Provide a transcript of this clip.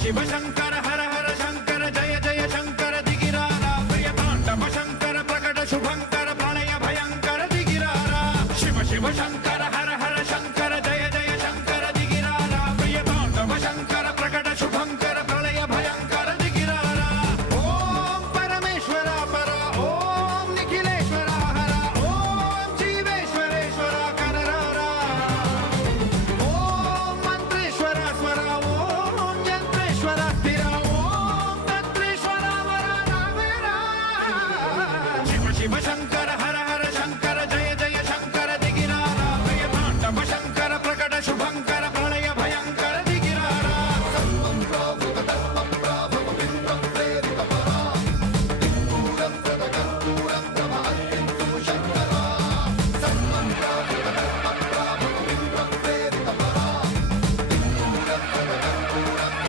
ಶಿವ ಶಂಕರ ಹರ ಹರ ಶಂಕರ ಜಯ ಜಯ ಶಂಕರ ದಿಗಿರಾರ ಪ್ರಿಯ ತಾಂಡವ ಶಂಕರ ಪ್ರಕಟ ಶುಭಂಕರ ಪ್ರಳಯ ಭಯಂಕರ ದಿಗಿರಾರ ಶಿವ ಶಿವ ಶಂಕರ